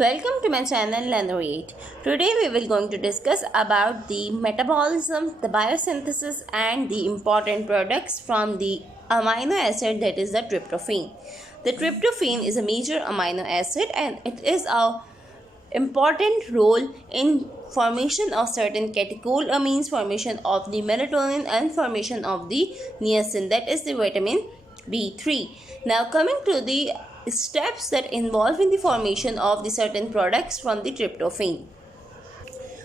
Welcome to my channel Learn8. Today we will going to discuss about the metabolism, the biosynthesis and the important products from the amino acid that is the tryptophan. The tryptophan is a major amino acid and it is a important role in formation of certain catecholamines, formation of the melatonin and formation of the niacin, that is the vitamin B3. Now coming to the steps that involve in the formation of the certain products from the tryptophan.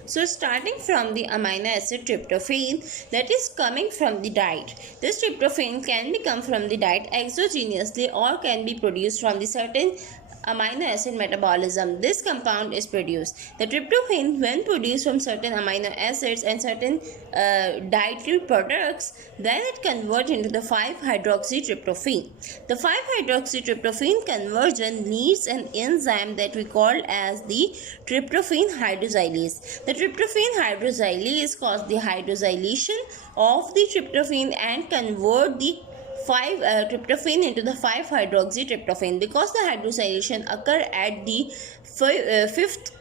So starting from the amino acid tryptophan that is coming from the diet. This tryptophan can be come from the diet exogenously or can be produced from the certain amino acid metabolism. This compound is produced. The tryptophan, when produced from certain amino acids and certain dietary products, then it converts into the 5-hydroxytryptophan. The 5-hydroxytryptophan conversion needs an enzyme that we call as the tryptophan hydroxylase. The tryptophan hydroxylase causes the hydroxylation of the tryptophan and convert the 5-tryptophan into the 5-hydroxytryptophan. Because the hydroxylation occur at the fifth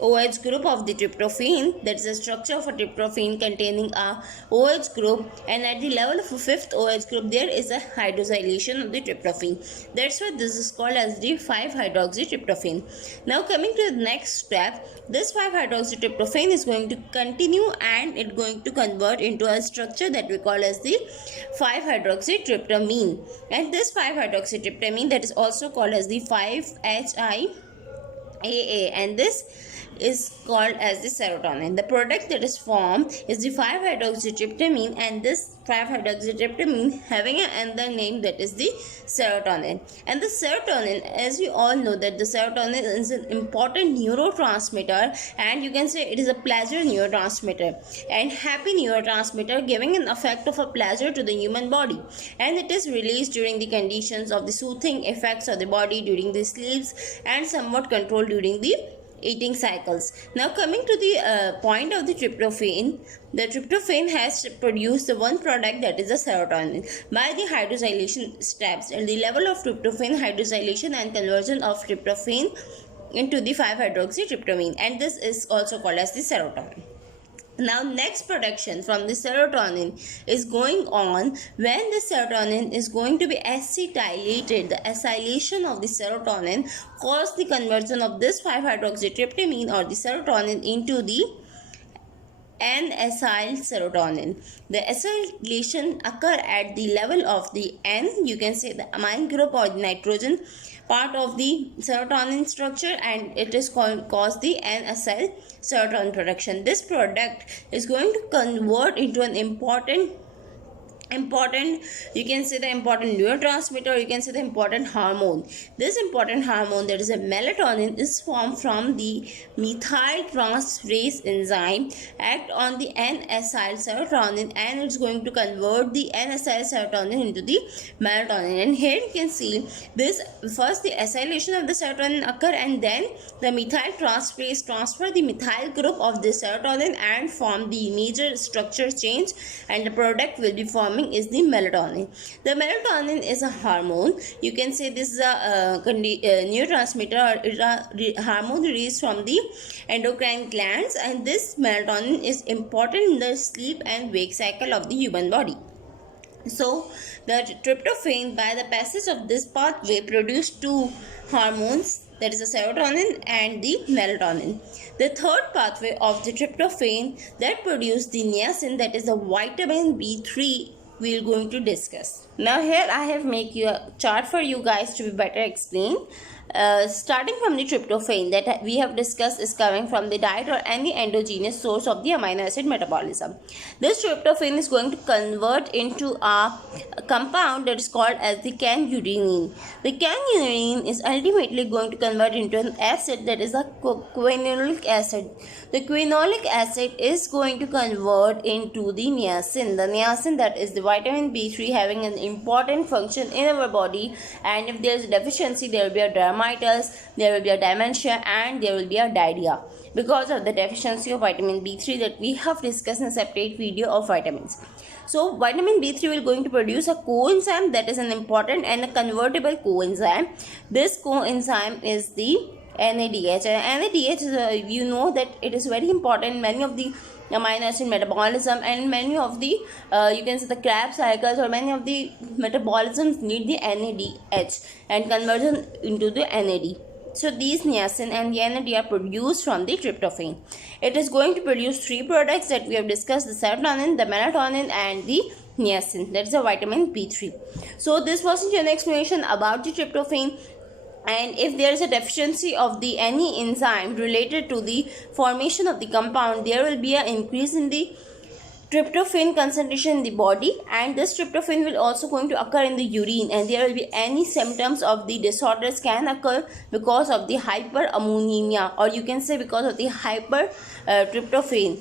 OH group of the tryptophan, that is the structure of a tryptophan containing a OH group, and at the level of a fifth OH group there is a hydroxylation of the tryptophan. That's why this is called as the 5-hydroxytryptophan. Now coming to the next step, this 5-hydroxytryptophan is going to continue and it's going to convert into a structure that we call as the 5-hydroxytryptamine. And this 5-hydroxytryptamine that is also called as the 5-HIAA, and this is called as the serotonin. The product that is formed is the 5-hydroxytryptamine, and this 5-hydroxytryptamine having another name that is the serotonin. And the serotonin, as we all know that the serotonin is an important neurotransmitter, and you can say it is a pleasure neurotransmitter and happy neurotransmitter, giving an effect of a pleasure to the human body, and it is released during the conditions of the soothing effects of the body during the sleeps and somewhat controlled during the eating cycles. Now coming to the point of the tryptophan has produced the one product that is the serotonin by the hydroxylation steps, and the level of tryptophan hydroxylation and conversion of tryptophan into the 5-hydroxytryptamine, and this is also called as the serotonin. Now next production from the serotonin is going on when the serotonin is going to be acetylated. The acylation of the serotonin causes the conversion of this 5-hydroxytryptamine or the serotonin into the N-acyl serotonin. The acylation occur at the level of the N, you can say the amine group or the nitrogen part of the serotonin structure, and it is cause the N-acyl serotonin production. This product is going to convert into an important you can say the important neurotransmitter, you can say the important hormone. This important hormone, that is a melatonin, is formed from the methyl transferase enzyme act on the N-acyl serotonin, and it's going to convert the N-acyl serotonin into the melatonin. And here you can see this, first the acylation of the serotonin occur, and then the methyl transferase transfer the methyl group of the serotonin and form the major structure change, and the product will be forming is the melatonin. The melatonin is a hormone. You can say this is a neurotransmitter or a hormone released from the endocrine glands, and this melatonin is important in the sleep and wake cycle of the human body. So the tryptophan, by the passage of this pathway, produce two hormones, that is the serotonin and the melatonin. The third pathway of the tryptophan that produce the niacin, that is the vitamin B3, we are going to discuss. Now here I have make you a chart for you guys to be better explained. Starting from the tryptophan that we have discussed is coming from the diet or any endogenous source of the amino acid metabolism. This tryptophan is going to convert into a compound that is called as the cangurenine. The cangurenine is ultimately going to convert into an acid, that is a quinolic acid. The quinolic acid is going to convert into the niacin. The niacin, that is the vitamin B3, having an important function in our body, and if there is a deficiency there will be a dermatitis, there will be a dementia, and there will be a diarrhea because of the deficiency of vitamin B3 that we have discussed in a separate video of vitamins. So vitamin B3 will going to produce a coenzyme that is an important and a convertible coenzyme. This coenzyme is the NADH. And NADH is you know that it is very important in many of the amino acid metabolism, and many of the you can say the Krebs cycles or many of the metabolisms need the NADH and conversion into the NAD. So these niacin and the NAD are produced from the tryptophan. It is going to produce three products that we have discussed: the serotonin, the melatonin, and the niacin. That is the vitamin B3. So this was an explanation about the tryptophan. And if there is a deficiency of the any enzyme related to the formation of the compound, there will be an increase in the tryptophan concentration in the body, and this tryptophan will also going to occur in the urine, and there will be any symptoms of the disorders can occur because of the hyperammonemia, or you can say because of the hyper tryptophan.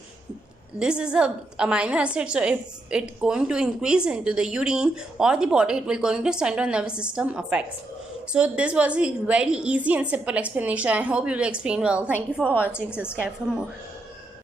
This is a amino acid, so if it going to increase into the urine or the body, it will going to central nervous system effects. So this was a very easy and simple explanation. I hope you will explain well. Thank you for watching. Subscribe for more.